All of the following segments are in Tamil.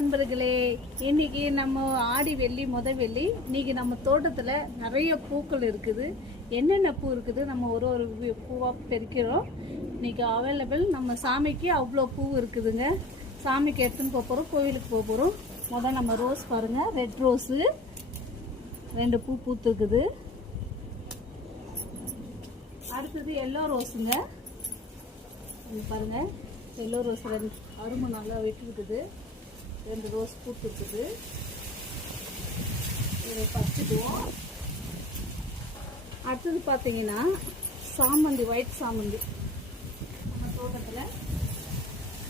நண்பர்களே இன்னைக்கு நம்ம ஆடி வெள்ளி முத வெள்ளி இன்னைக்கு நம்ம தோட்டத்தில் நிறைய பூக்கள் இருக்குது. என்னென்ன பூ இருக்குது நம்ம ஒரு ஒரு பூவாக பெருக்கிறோம். இன்னைக்கு அவைலபிள் நம்ம சாமிக்கு அவ்வளோ பூ இருக்குதுங்க. சாமிக்கு எடுத்துன்னு போக போகிறோம் கோவிலுக்கு போக போகிறோம் முதல் நம்ம ரோஸ் பாருங்கள் ரெட் ரோஸு ரெண்டு பூ பூத்துருக்குது. அடுத்தது எல்லோ ரோஸுங்க பாருங்கள் எல்லோ ரோஸ் ரெண்டு அருமை நல்லா விட்டுருக்குது. ரெண்டு ரோஸ் பூத்துருக்குது இதை பறிச்சுக்குவோம். அடுத்தது பார்த்தீங்கன்னா சாமந்தி ஒயிட் சாமந்தி. நம்ம தோட்டத்தில்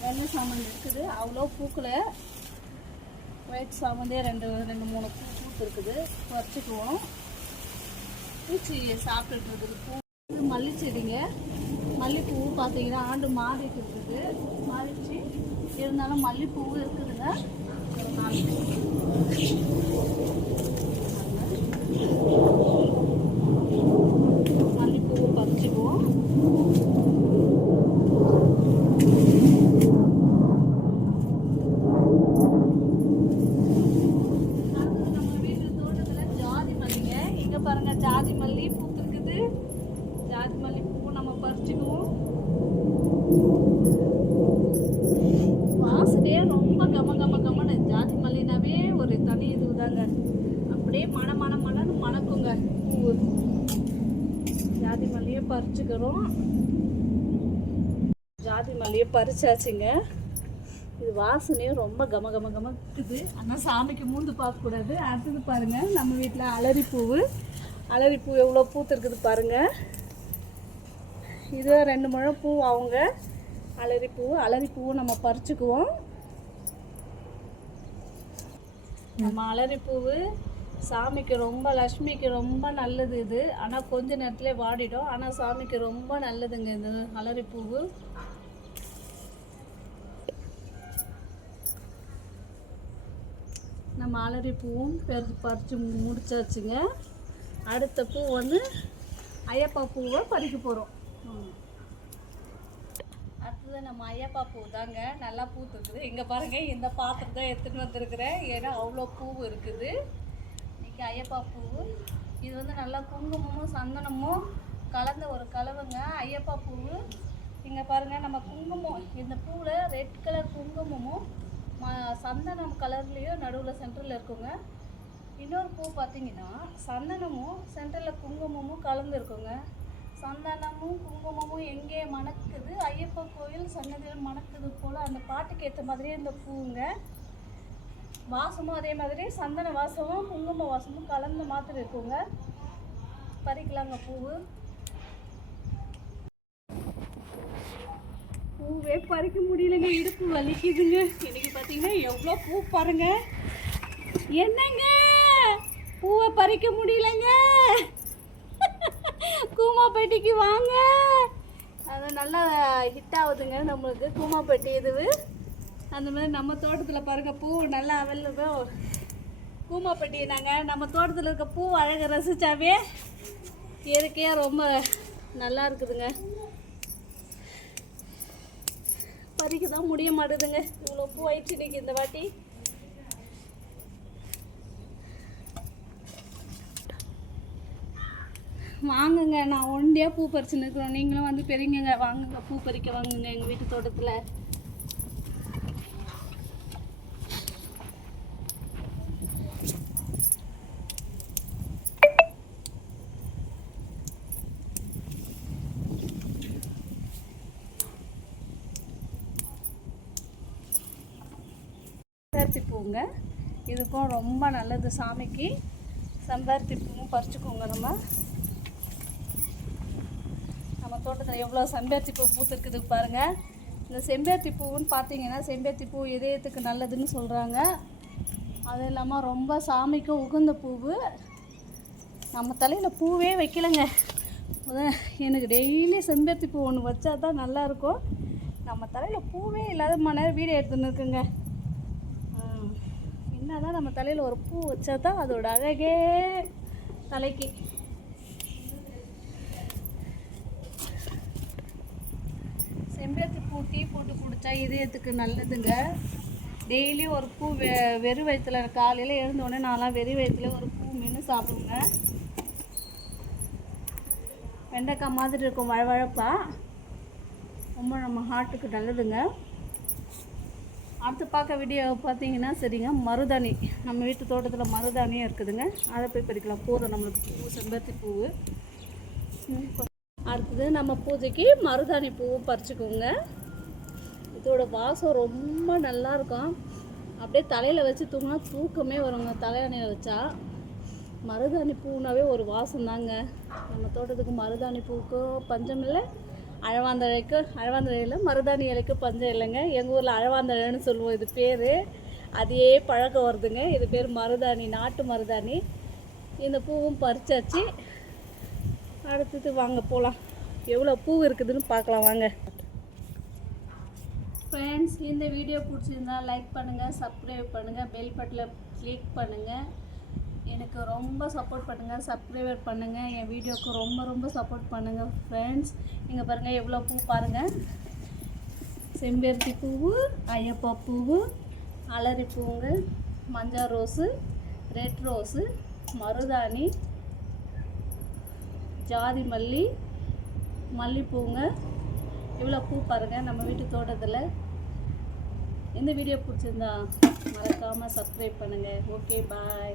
வெள்ளை சாமந்தி இருக்குது. அவ்வளோ பூக்களை ஒயிட் சாமந்தியே ரெண்டு ரெண்டு மூணு பூ பூத்து இருக்குது பறிச்சுக்குவோம். பூச்சி சாப்பிட்டுட்டு இருக்குது. பூ மல்லி செடிங்க மல்லிப்பூ பார்த்தீங்கன்னா ஆண்டு மாறிட்டு இருக்குது. மாறிடுச்சு. இருந்தாலும் மல்லிப்பூவும் இருக்குதுங்க. ஒரு பறிச்சுக்குவோம் நம்ம வீட்டு ஜாதி மல்லிங்க. பாருங்க ஜாதி மல்லி பூத்துருக்குது. ஜாதி மல்லி பூ நம்ம பறிச்சுக்குவோம் வாசனையே ரொம்ப கம கம கமன்னு ஜாதி மல்லினாவே ஒரு தனி இதுதாங்க அப்படியே மண மண மணன்னு பூ ஜாதி மல்லியை பறிச்சுக்கிறோம். ஜாதி மல்லியை பறிச்சாச்சுங்க. இது வாசனையும் ரொம்ப கம கம கமக்குது. இருக்குது ஆனால் சாமிக்கு மூந்து பார்க்கக்கூடாது. அடுத்தது பாருங்க நம்ம வீட்டில் அலரிப்பூவு. அலரிப்பூ எவ்வளோ பூத்துருக்குது பாருங்க. இது ரெண்டு முழம் பூ அவங்க. அலரிப்பூ அலரிப்பூவை நம்ம பறிச்சுக்குவோம். நம்ம அலரிப்பூவு சாமிக்கு ரொம்ப லக்ஷ்மிக்கு ரொம்ப நல்லது இது. ஆனால் கொஞ்ச நேரத்துல வாடிடும். ஆனால் சாமிக்கு ரொம்ப நல்லதுங்க இது அலரிப்பூவு. நம்ம அலரி பூவும் பெரு பறித்து முடிச்சாச்சுங்க. அடுத்த பூ வந்து ஐயப்பா பூவை பறிக்க போகிறோம் அடுத்தது நம்ம ஐயப்பா பூ தாங்க. நல்லா பூத்துருக்குது இங்கே பாருங்கள் இந்த பாத்திரம் தான் எடுத்துகிட்டு வந்திருக்கிறேன். ஏன்னா அவ்வளோ பூ இருக்குது. இன்னைக்கு ஐயப்பா பூ. இது வந்து நல்லா குங்குமமும் சந்தனமும் கலந்த ஒரு கலவைங்க ஐயப்பா பூ. இங்கே பாருங்கள் நம்ம குங்குமம் இந்த பூவில் ரெட் கலர் குங்குமமும் ம- சந்தனம் கலர்லேயும் நடுவில் சென்டரில் இருக்குங்க. இன்னொரு பூ பார்த்தீங்கன்னா சந்தனமும் சென்டரில் குங்குமமும் கலந்து இருக்குங்க. சந்தனமும் குங்குமமும் எங்கே மணக்குது? ஐயப்பன் கோயில் சன்னதியில் மணக்குது போல் அந்த பாட்டுக்கு ஏற்ற மாதிரியே இந்த பூவுங்க வாசமும் அதே மாதிரி சந்தன வாசமும் குங்கும வாசமும் கலந்த மாதிரி இருக்குங்க. பறிக்கலாங்க பூவு. பூவே பறிக்க முடியலங்க இடுப்பு வலிக்குதுங்க. இன்னைக்கு பார்த்தீங்கன்னா எவ்வளோ பூ பாருங்க. என்னங்க? பூவை பறிக்க முடியலங்க. கூமாப்பேட்டைக்கு வாங்க. அது நல்லா ஹிட் ஆகுதுங்க நம்மளுக்கு கூமாப்பேட்டை இதுவு. அந்த மாதிரி நம்ம தோட்டத்தில் பாருங்க பூ நல்லா அவைலபிள் பூமாப்பட்டி நாங்கள் நம்ம தோட்டத்தில் இருக்க பூ அழகை ரசிச்சாவே இயற்கையாக ரொம்ப நல்லா இருக்குதுங்க. பறிக்க தான் முடிய மாட்டேதுங்க. இவ்வளோ பூ ஆயிடுச்சு இன்னைக்கு இந்த வாட்டி. வாங்குங்க நான் ஒண்டியாக பூ பறிச்சுன்னு இருக்கிறோம். நீங்களும் வந்து பெரியங்க வாங்குங்க பூ பறிக்க வாங்குங்க எங்கள் வீட்டு தோட்டத்தில். செம்பருத்தி பூங்க. இதுக்கும் ரொம்ப நல்லது சாமிக்கு. செம்பருத்தி பூவும் பறிச்சுக்கோங்க நம்ம. நம்ம தோட்டத்தில் எவ்வளோ செம்பருத்தி பூ பூத்துருக்குது பாருங்கள் இந்த செம்பருத்தி பூவுன்னு பார்த்தீங்கன்னா செம்பருத்தி பூ இதயத்துக்கு நல்லதுன்னு சொல்கிறாங்க அது இல்லாமல் ரொம்ப சாமிக்கும் உகந்த பூவு. நம்ம தலையில் பூவே வைக்கலைங்க. எனக்கு டெய்லி செம்பருத்தி பூ ஒன்று வச்சா தான் நல்லாயிருக்கும் நம்ம தலையில் பூவே இல்லாத மணி நேரம் வீடியோ எடுத்துன்னு இருக்குங்க. என்னதான் நம்ம தலையில் ஒரு பூ வச்சா தான் அதோட அழகே தலைக்கு. செம்பருத்தி பூ டீ போட்டு குடித்தா இதயத்துக்கு நல்லதுங்க. டெய்லி ஒரு பூ வெ வெறும் வயிற்றுல காலையில் எழுந்தோடனே நான்லாம் வெறும் வயிற்றுல ஒரு பூ மென்று சாப்பிடுங்க வெண்டைக்காய் மாதிரி இருக்கும் வழவழப்பாக ரொம்ப நம்ம ஹார்ட்டுக்கு நல்லதுங்க. அடுத்து பார்க்க வீடியோ பார்த்தீங்கன்னா சரிங்க மருதாணி. நம்ம வீட்டு தோட்டத்தில் மருதாணியும் இருக்குதுங்க. அதை போய் பறிக்கலாம். போதும் நம்மளுக்கு பூ செம்பருத்தி பூவு அடுத்தது நம்ம பூஜைக்கு மருதாணி பூவும் பறிச்சுக்கோங்க. இதோட வாசம் ரொம்ப நல்லா இருக்கும். அப்படியே தலையில் வச்சு தூங்கினா தூக்கமே வருங்க. தலையணையில் வச்சா மருதாணி பூனாவே ஒரு வாசம் தாங்க. நம்ம தோட்டத்துக்கு மருதாணி பூக்கும் பஞ்சம் இல்லை. அழவாந்தழைக்கு அழவாந்தழையில் மருதாணி இலைக்கு பஞ்சம் இல்லைங்க. எங்கள் ஊரில் அழவாந்தழைன்னு சொல்லுவோம். இது பேர். அதே பழக்கம் வருதுங்க. இது பேர் மருதாணி நாட்டு மருதாணி. இந்த பூவும் பறிச்சாச்சு. அடுத்தது வாங்க போகலாம் எவ்வளோ பூ இருக்குதுன்னு பார்க்கலாம் வாங்க. ஃப்ரெண்ட்ஸ் இந்த வீடியோ பிடிச்சிருந்தா லைக் பண்ணுங்கள் சப்ஸ்கிரைப் பண்ணுங்கள் பெல் பட்டில் கிளிக் பண்ணுங்கள் எனக்கு ரொம்ப சப்போர்ட் பண்ணுங்கள் சப்ஸ்கிரைபர் பண்ணுங்கள் என் வீடியோவுக்கு ரொம்ப ரொம்ப சப்போர்ட் பண்ணுங்கள் ஃப்ரெண்ட்ஸ் இங்கே பாருங்கள் எவ்வளோ பூ பாருங்கள் செம்பருத்தி பூவு ஐயப்பா பூவு அலரி பூவுங்க மஞ்சள் ரோஸு ரெட் ரோஸு மருதாணி ஜாதி மல்லி மல்லிப்பூங்க. இவ்வளோ பூ பாருங்கள் நம்ம வீட்டு தோட்டத்தில். இந்த வீடியோ பிடிச்சிருந்தா மறக்காமல் சப்ஸ்கிரைப் பண்ணுங்கள் ஓகே பாய்